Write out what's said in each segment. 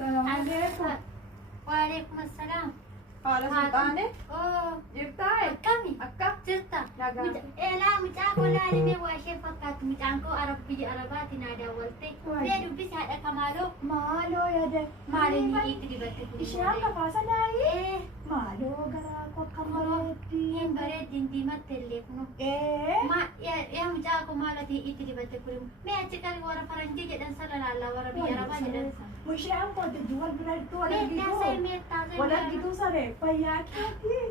Assalamualaikum. Waalaikumsalam. Haala sultaane Oh, jirtaa akkami? akka Jirta? nagaa Elaa mucaa koo laalimee waa ishee fakkaatu mucaan koo biyya Arabaati naa daawwalte. Waay. Mee dubbisi haadha kamaaloo maaloo yaada maaliin itti dibatte kun? isheen kafaasa naayee Eh, maaloo garaa kokka bareeddii hin bareeddin diimatte illee kunoo. Yaa mucaa koo maal ati itti dibatte kun? Mee achi kan warra faranjii jedhan sana laallaa warra biyya Arabaa jedhan sana. musheen kooti wal biratti wal Meettaasee argituu meettaasee. wal argituu saree fayyaa keetii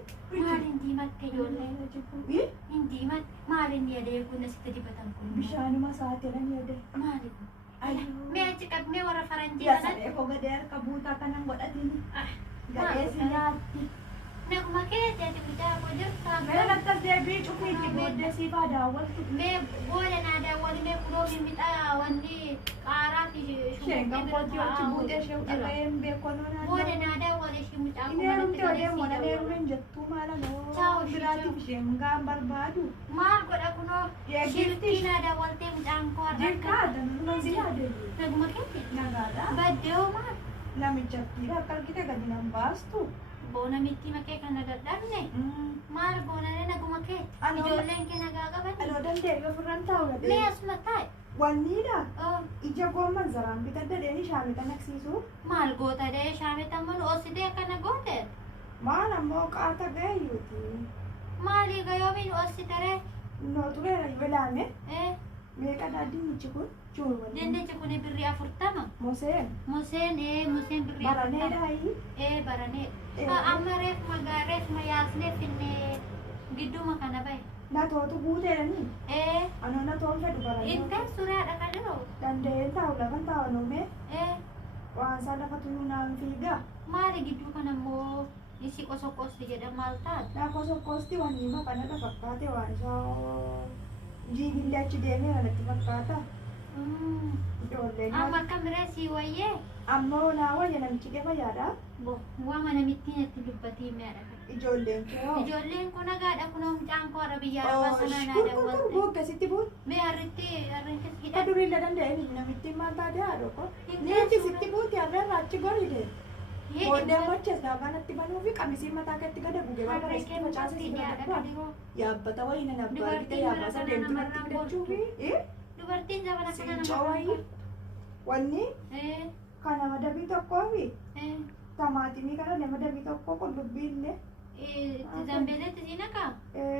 Maaliin diimatte ijoollee? Hin diimatte maaliin yaadee kun asitti dibatan kun? bishaanuma saaxilan yaada Maali kun? ayyuu Mee achi qabnee warra faranjii yaa kana saree koo gadee harka buutaa kanan godhatini gadee maali? si nyaatti Naguma keessa ati mucaa koo jirtu mee lakkas deebii cufniitti booddee siifaa daawwattu mee booda naa daawwalimee kunoo mimmixa wanni qaaraa fi isheen kan kooti achi buutee ishee dhaga'een beekonoo booda naannoo naa daawwale ishee mucaa koo Ineerumti manatti odeemu galee dhaneeru hin jettuu maala Ciao, noo biraatiif isheen gaan barbaadu. maal godha kunoo Yaa shilkii gifti. naa daawwaltee mucaan koo Jirkaa danuma si yaadatu. naguma keessa Nagaadha. baddee hoo maal Namichatti akka argite gadi nan baastu. boona mitti makee kana dadhabne maal boonaree naguma keessa Anoo- ijoolleen kee nagaa qaban Aloo danda'e ofirraan taa'u mee gadee. asuma taa'e Wanniidha. oo Ija goomman zaraan bitadda dheeni shaamita naqsiisu. maal goota dee shaametamman oositee akkana goote Maal ammoo qaata gaheeyyuuti. maalii gayoomiin oositaree Noo tureera yoo ilaame ee meeqa daaddiinichi kun juuwwan. dinnichi kun birrii 40 Moseen museen birrii 40 baraneedhaayi. baranee Eh. amma reefuma yaasnee finne gidduma kana bahe Natootu buuteedhanii. ee Anoo natoon fedhu baranee. intee suraadha kadhoo Danda'een taa'u lafan taa'u noomee. ee Waan isaa lafa tuyuu naan fiigaa. maali gidduu kana immoo isi qosoqosti jedha maal taate Lafa sokkoosti waan hima kanadha fakkaate waan isaa jiibillee achi deemee natti fakkaata. Ijoolleen amma akka mireesii wayyee ammoo naa wayya namichi qefa yaada. waama namittiin itti dubbatii mi'aadha Ijoolleen kee hoo. ijoolleen kun nagaadha kunoo mucaan koo har'a biyya arabaa sanaa naa Kun daawwatte buukkasitti buut. mee harritti Akka hidha duriillee danda'e namittiin maal taate haadha ko. Hin Niitti teessu sitti buuti harreerra achi gorile. Booddee mochees daabanatti banuu fi qamisii mataa keetti gada buge waan bareeddee macaasa si bira darbaa. Yaabbata wayii nan abbaa gite yaabbasa deemtu natti fidachuu fi dubartiin jabana kana siincoo wayii wanni kan nama dabii tokkoo fi tamaatimii kana nama dabii tokkoo qullubbii illee itti zambeeletti si naqaa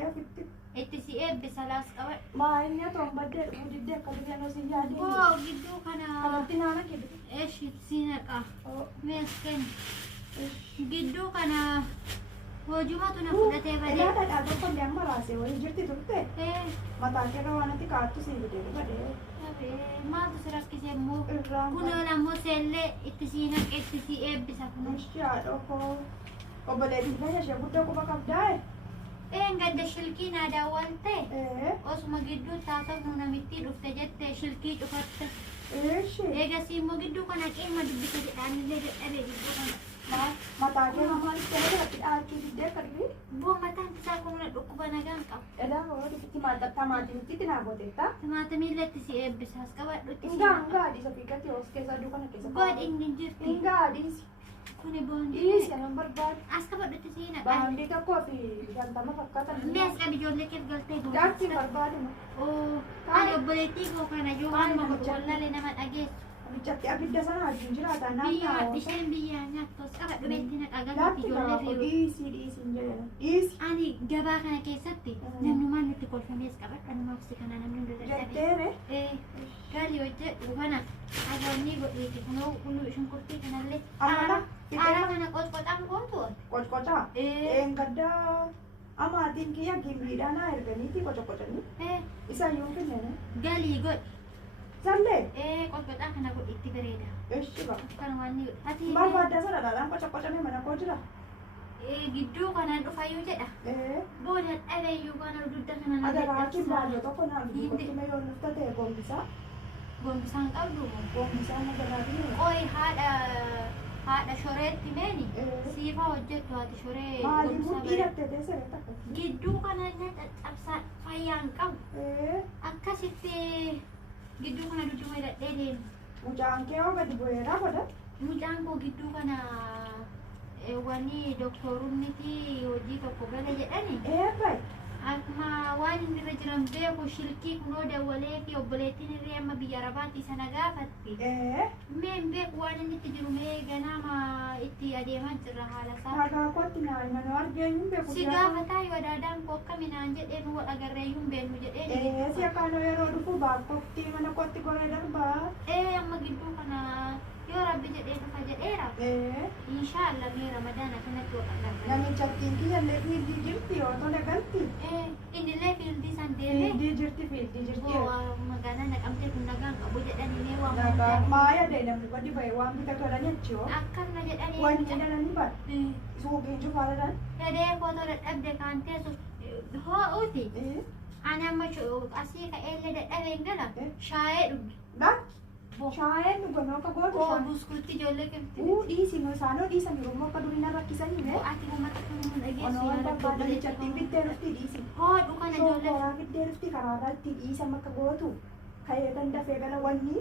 ofitti itti si eebbisa laas qabadhu maa'inni otoo baddee dhufuu diddee akka biyyanoo si yaadee boo gidduu kana kanatti naana kee eeshi si naqaa mees kenna gidduu kana hojumatu na fudhatee badee Ilaa dhadhaa tokko illee amma raasee wayii jirti turte mataa keerra waan ati kaattu si fidee badee maaltu si rakkise immoo irraan kunoo lammoo seellee itti si naqe itti si eebbisa kunoo Mishaadho koo obboleettiin keenya ishee guddoo quba qabdaa gadda shilkii naa daawwalte osuma gidduu taasifnu namittii dhufte jette shilkii cufatte eegasii immoo gidduu kana qeema dubbise jedhaanillee dadhabee gidduu kana mataa kee mamaa itti irratti dhaachuu diddee akka dhibii boo mataan isaa kun dhukkuba nagaan qabu edaan hooti tamaatimitti naa gooteetta timaatimillee itti si eebbisaas qabadhu itti si Ingaa adiisa fiigatti hoos keessa aduu kana keessa god inni jirti Ingaa adiisi kuni boondii dhiisi kanan barbaadu as qabadhu itti si naqa baandii tokkoo fi shantama fakkaatan mees qabi ijoollee keef galtee jaarsi barbaadu oo ani obboleettii koo kana yoo waanuma godhu wallaale nama dhageessu abichatti abidda sana wajjin jiraata biyya naannoo isheen biyya nyaattos qabadhu beetti naqa galti laatti ijoollee gaafoo fi dhiisi hin jedhan dhiisi ani gabaa kana keessatti namnumaan nutti kolfamees qabadha namaaf si kana namni hunda dadhabe jetteere galii hojjedhu kana agoonni godhiiti kunoo kunu shunkurtii kanallee Amala, qaara kana qoxqoxaan gootu qocqocaa gaddaa amaatiin kiyya gimbiidhaa naa erganiiti qocqocanii isa yoo kennene galii godhi sallee qoxqoxaa kana godhi itti bareeda eshi ba kan waan ni ati barbaadda sana dhaadhaan qocqocamee mana koo jira gidduu kanaan dhufayyuu jedha booda dhabeeyyuu kana dudda kana agaraakin baay'ee tokko naaf dubbatume yoo nufta ta'e gombisaa gombisaan qabdu gombisaa nagaraakin qoy haadha shoreetti meeni siifa hojjettu haati shoree maaliif gombisaa mudhii bare dhattee sirriitti akkasii gidduu kana na caccabsaa fayyaan qabu akkasitti gidduu kana duduma hidhadhee deemu mucaan kee hoo gadi bu'eeraa godha Mucaan koo gidduu kana wani doktorumniti hojii tokko gala jedhani. Bai. Akkuma waan inni irra jiran beeku shilkii kunoo dawwalee fi obboleettiin irree amma biyya arabaatti sana gaafatti. Mee hin beeku waan inni itti jiru mee ganama itti adeemaa jirra haala isaa. Dhagaa kootti nama argeenyu hin beeku. Si gaafataa yoo daadaan koo akkaminaan jedhee nu wal agarreeyyuu hin beeknu jedhee. Si akkaan yeroo dhufu baakkoofti mana kootti goree darbaa. Amma gidduu kana yoo rabbi jedhee dhufa jedheera. Inshaallah mee ramadaana kanatti wal agarra. Namicha ittiin kiyyallee fiildii jirti yoo tola galti. Innillee fiildii san deemee. Fiildii jirti. Magaalaa naqamtee kun nagaan qabu jedhanii mee waan Nagaa maaya deemnee gadi bahee waan bitatu jechuu. akkana jedhanii. Waan jedhanii bara. Suuqiin cufaadhaan. Fedhee footoo dadhabde kan teessu hoo'uuti. Ani amma asii ka'eellee dadhabeen gala shaayee dhugde. Lakki. Shaayeen dhugan akka gootu. Buskuutti ijoollee qibxi. Dhiisinu isaanoo dhiisan yeroo akka durina rakkisanii mee. Ati uummata kun dhageessu. Onoowwan barbaadan chattiin biddeen dhufti dhiisi. Hoodhu kana ijoollee. Shookoraa biddeen dhufti karaarraa itti dhiisan akka gootu. Ka'ee kan dafee gala wanni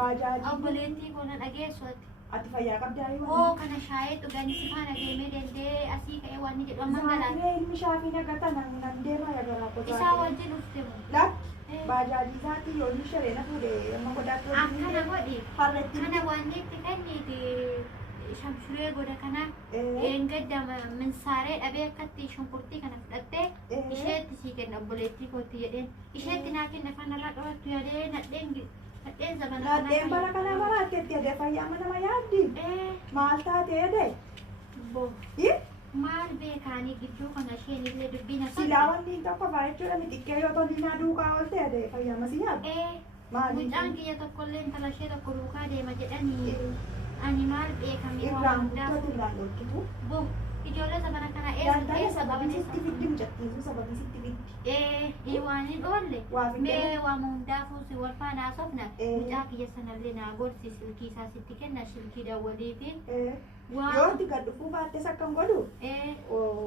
baajaajii. Obboleettii kana dhageessu ati. Ati fayyaa qabdaa yoo. Hoo kana shaayee dhuganii si faana deemee dandee asii ka'ee waan jedhu amma galaan. Zaakiree ilmi shaafii nagata nan deemaa yagaraa qotaa. Isaa wajjin dhufte moo? Lakki. Baajaajii isaatii yoo inni sharee na fuudhee amma godhaatti Akkana godhi. harreetti. Kana waan itti kenniiti shamshuree goda kana eengadda minsaaree dhabee akkatti shunkurtii kana fudhattee isheetti sii kenna obboleettii kootti jedheen isheetti naa kenna kanarraa qabattu yaadee nadheen zabana kana. Nadheen bara kana maraatteetti jedhee fayyaa nama yaaddi. Maal taatee jedhee? Bo. Maal beekaanii gidduu kana isheen illee dubbina Silaa wanni tokko fa'aa jechuudha ni xiqqee yoo tollinaa duukaa oolte jedhee fayyaa masii yaaddi. Maaliif? Mucaan kiyya tokkollee intala ishee tokko duukaa deema jedhanii ani maal beekamee Irraan waan hundaaf. guddatu irraan dhorkitu. Bo ijoollee sabana kana Daldala eessa sababii qabne sitti fiddi mucattiisu sababii sitti fiddi. waan hin oolle Waa fiddee. mee waan hundaafuu si wal faana haasofna mucaa kiyya sanallee naa gorsi silkii isaa sitti kenna silkii dawwalii fi Yoo itti gad dhufuu baattes akkam godhu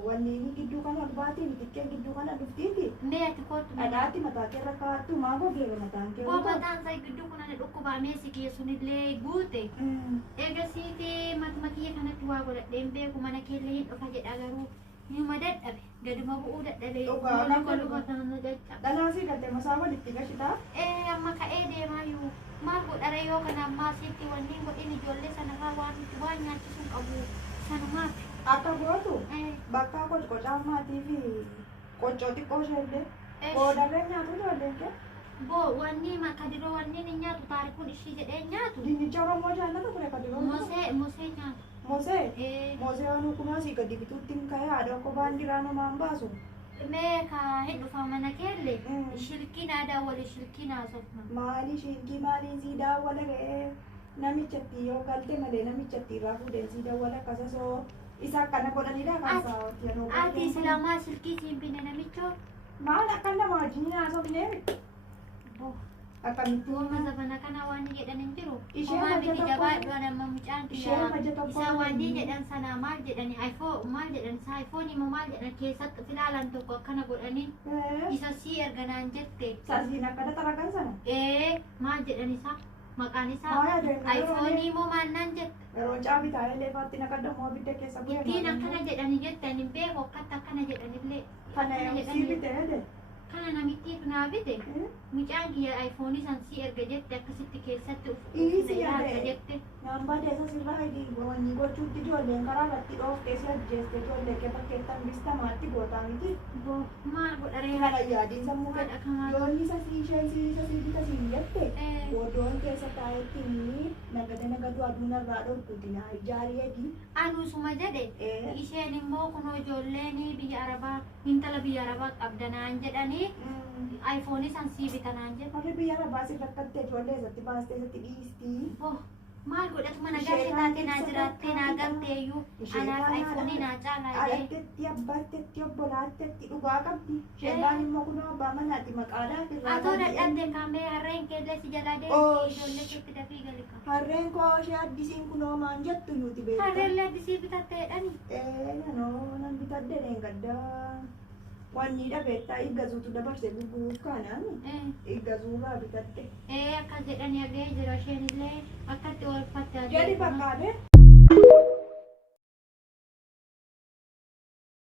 wanni inni gidduu kana ol baatiin xiqqeen gidduu kana dhuftiiti. mee ati kootu Dhadhaatti mataa kee irra kaa'attu maa gogeera mataan kee. mataan isaa gidduu kana dhukkubaa meesi keessunillee guute eegasiiti matuma kiyya kanatti waa godhadheen beeku mana keellee hin dhufa jedha garuu nima dadhabe gaduma bu'uu dadhabee luka kana caccaba. Dhanaasii gattee masaa walitti gashitaa. Amma ka'ee deemaa jiru maal godhara yoo kana ammaa asitti wanni godhin ijoollee sana fa'aa waan nyaachisuun qabu sanumaaf. Akka gootu bakka qocqocaa maatii fi qoccoo xiqqoo isheellee boodarree nyaatu ijoolleen kee. Boo wanni kadiroo wanni ni nyaatu taarikuun ishii jedhee nyaatu. Dinnicha Oromoo jaallata ture kadiroo. Mosee nyaatu. Mosee. Mosee waan kunoo asii gadi bituutti hin ka'ee haadha akka baandiraa namaan baasu. Mee ka hin dhufa mana keelle shilkiin aadaa walii shilkiin haasofna. Maali shilkii maaliin sii daawwala ga'ee namichatti yoo galte malee namichatti irraa fuudhee sii daawwala akkasasoo isa akkana godhanidha kan saawwatti yeroo Ati islaamaa shilkii siin binne namichoo. maal akka nama wajjin haasofnee akkamitti Uuma zabana kana waan jedhan hin jiru. Ishee Homaa hojjeta miti jabaadhu nama mucaan Ishee hojjeta tokko isa waan jedhan sana maal jedhani maal jedhan isaa iPhone immoo maal jedhan keessatti filaalan tokko akkana godhanii isa sii erganaan jette. Saasiin akkana xaragan sana. Maal jedhan isaa maqaan isaa Maal jedhan iPhone immoo maal naan jette. yeroo caabii taa'ee leefaatti naqadamu abidda keessa bu'ee. Ittiin akkana jedhani jettan hin beeku akkatti akkana jedhanillee. Kana sii bitee jedhe. Kana namittiitu naa bite. Mucaan kiyya iPhone san sii erga jette akkasitti keessatti Iisi ilaalta jedhe. jette. Nambaa deessa sirraa hidhii wanni gochuutti ijoolleen karaa irratti dhooftee si ajjeeste ijoollee kee bakkeettan bista maatti gootaa miti. Maal godharee Kana yaadiin sammuu Haadha kamaa. yoo inni isa sii ishee isa sii bita siin jette. Booddoon keessa taa'etti nagadu aduun irraa dhorkuuti naa ijaarii eegi. Anusuma jedhe isheen immoo kunoo ijoolleen biyya arabaa intala biyya arabaa qabdanaan jedhanii iPhone san sii bitanaan jedhe. Warri biyya arabaa si rakkattee ijoollee isatti baastee isatti dhiistii. Maal godhatu mana gashee taate naa jiraattee naa galteeyyuu anaaf iPhone naa caalaa jedhee. Alattetti abbaattetti obbolaattetti dhugaa qabdi. Sheelaan immoo kunoo abbaa manaati maqaadhaaf irraa Atoo dadhabde kaamee harreen keellee si jalaa deemti ijoollee keetti dafii galika. Harreen koo ishee addisiin kunoo maan jettu nuti beektaa. Harreellee addisii bitatteedhani. Nanoo nan bitadde gaddaa. Wanni dhabeettaa eeggazuutu dabarsee gurguruuf kaanaani. Eeggazuurraa bitatte. Akkas jedhanii hagee jira isheenillee akkatti oolfatte. Jedhi bakka abee.